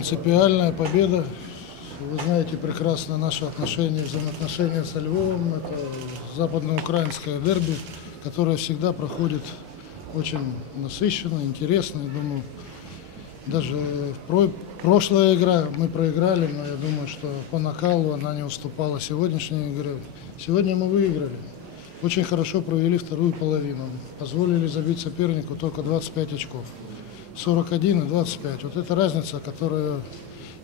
Принципиальная победа. Вы знаете прекрасно наши отношения, взаимоотношения со Львовом. Это западноукраинское дерби, которое всегда проходит очень насыщенно, интересно. Я думаю, даже в про- прошлая игра мы проиграли, но я думаю, что по накалу она не уступала сегодняшней игре. Сегодня мы выиграли. Очень хорошо провели вторую половину. Позволили забить сопернику только 25 очков. 41 и 25. Вот это разница, которая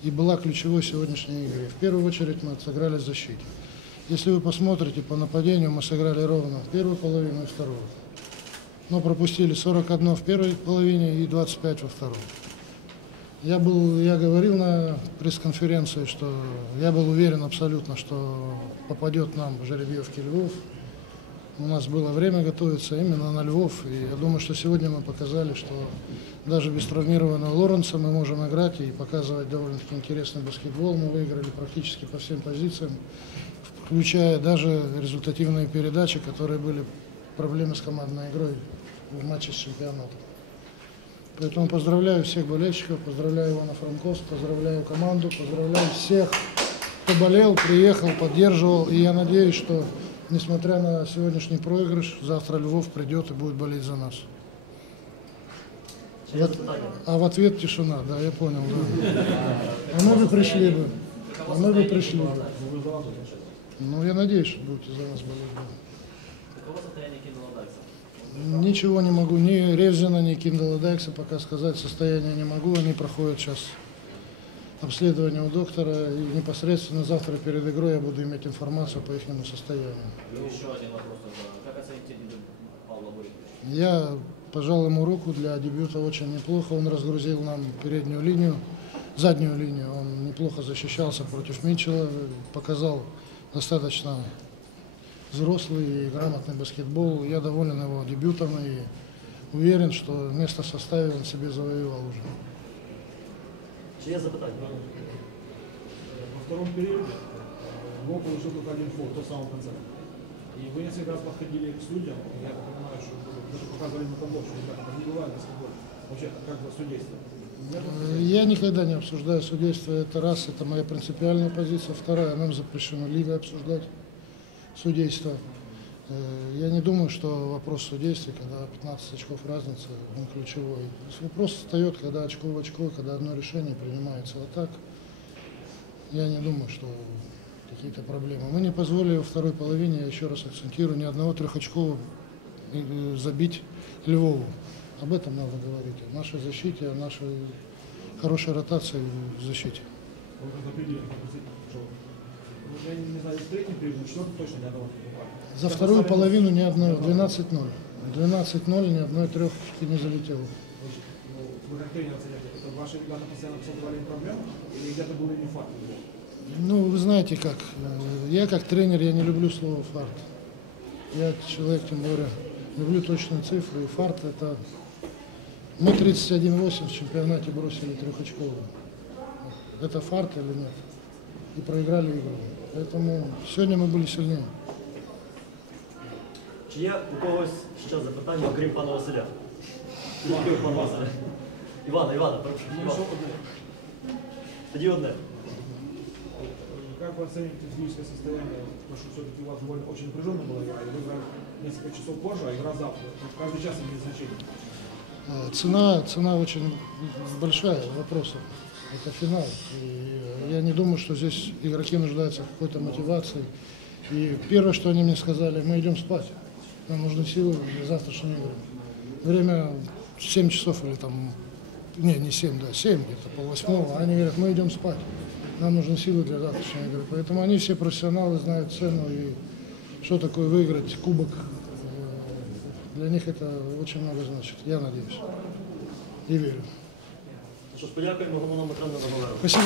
и была ключевой в сегодняшней игре. В первую очередь мы сыграли в защите. Если вы посмотрите по нападению, мы сыграли ровно первую половину и вторую. Но пропустили 41 в первой половине и 25 во второй. Я, был, я говорил на пресс-конференции, что я был уверен абсолютно, что попадет нам в жеребьевке Львов. У нас было время готовиться именно на Львов. И я думаю, что сегодня мы показали, что даже без травмированного Лоренса мы можем играть и показывать довольно-таки интересный баскетбол. Мы выиграли практически по всем позициям, включая даже результативные передачи, которые были проблемы с командной игрой в матче с чемпионатом. Поэтому поздравляю всех болельщиков, поздравляю Ивана Франковс, поздравляю команду, поздравляю всех, кто болел, приехал, поддерживал. И я надеюсь, что, несмотря на сегодняшний проигрыш, завтра Львов придет и будет болеть за нас. Запитання? А в ответ тишина, да, я понял, да. А мы бы пришли бы. А мы бы пришли бы. Ну, я надеюсь, что будете за нас болеть. да. Каково состояние Kindle Дайкса? Ничего не могу, ни Ревзина, ни Киндала Дайкса пока сказать состояние не могу. Они проходят сейчас обследование у доктора. И непосредственно завтра перед игрой я буду иметь информацию по их состоянию. Еще один вопрос. Как оцените дебют Павла Борисовича? Я пожал ему руку для дебюта очень неплохо. Он разгрузил нам переднюю линию, заднюю линию. Он неплохо защищался против Митчелла, показал достаточно взрослый и грамотный баскетбол. Я доволен его дебютом и уверен, что место в составе он себе завоевал уже. Чи є запитання? Во втором периоде Лоб получил только один фол, тот в самом конце. И вы несколько раз подходили к судьям, я так понимаю, что вы даже показывали на табло, что ребята, так не бывает баскетбол. Вообще, как бы судейство. Э, Я никогда не обсуждаю судейство. Это раз, это моя принципиальная позиция. Вторая, нам запрещено лигой обсуждать судейство. Э, Я не думаю, что вопрос судейства, когда 15 очков разница, он ключевой. Вопрос встает, когда очко в очко, когда одно решение принимается. А так, я не думаю, что какие-то проблемы. Мы не позволили во второй половине, я еще раз акцентирую, ни одного трехочкового э, забить Львову. Об этом надо говорить. О нашей защите, о нашей хорошей ротации в защите. Я не знаю, в третьем периоде, четвертом точно ни одного не. За вторую половину ни одной, 12-0. 12-0, ни одной трехочки не залетело. Ну, Вы как тренер оценяете, это ваши ребята постоянно создавали проблемы, или где-то был не факт? Ну, вы знаете как, э, я как тренер, я не люблю слово фарт. Я человек, тем более, люблю точные цифры. И фарт это... Мы 31-8 в чемпионате бросили трехочковую. Это фарт или нет? И проиграли игру. Поэтому сегодня мы были сильнее. Чи є у когось ще запитання, окрім пана Василя? Окрім пана Василя. Івана, Івана, прошу. Ну, Іван. что одно. Тоді одне. Как вы оцените физическое состояние? Потому что все-таки у вас довольно очень напряженно была игра, и вы играли несколько часов позже, а игра завтра. То есть Каждый час имеет значение. Э, Цена, цена очень большая вопросов. Это финал. И э, я не думаю, что здесь игроки нуждаются в какой-то мотивации. И первое, что они мне сказали, мы идем спать. Нам нужны силы для завтрашней игры. Время 7 часов или там, не, не 7, да, 7 где-то, пол восьмого. Они говорят, мы идем спать. Нам нужны силы для завтрашней игры. Поэтому они все профессионалы, знают цену и что такое выиграть кубок. Для них это очень много значит. Я надеюсь. И верю. Що ж, подякуємо головному тренеру Валеру. Спасибо.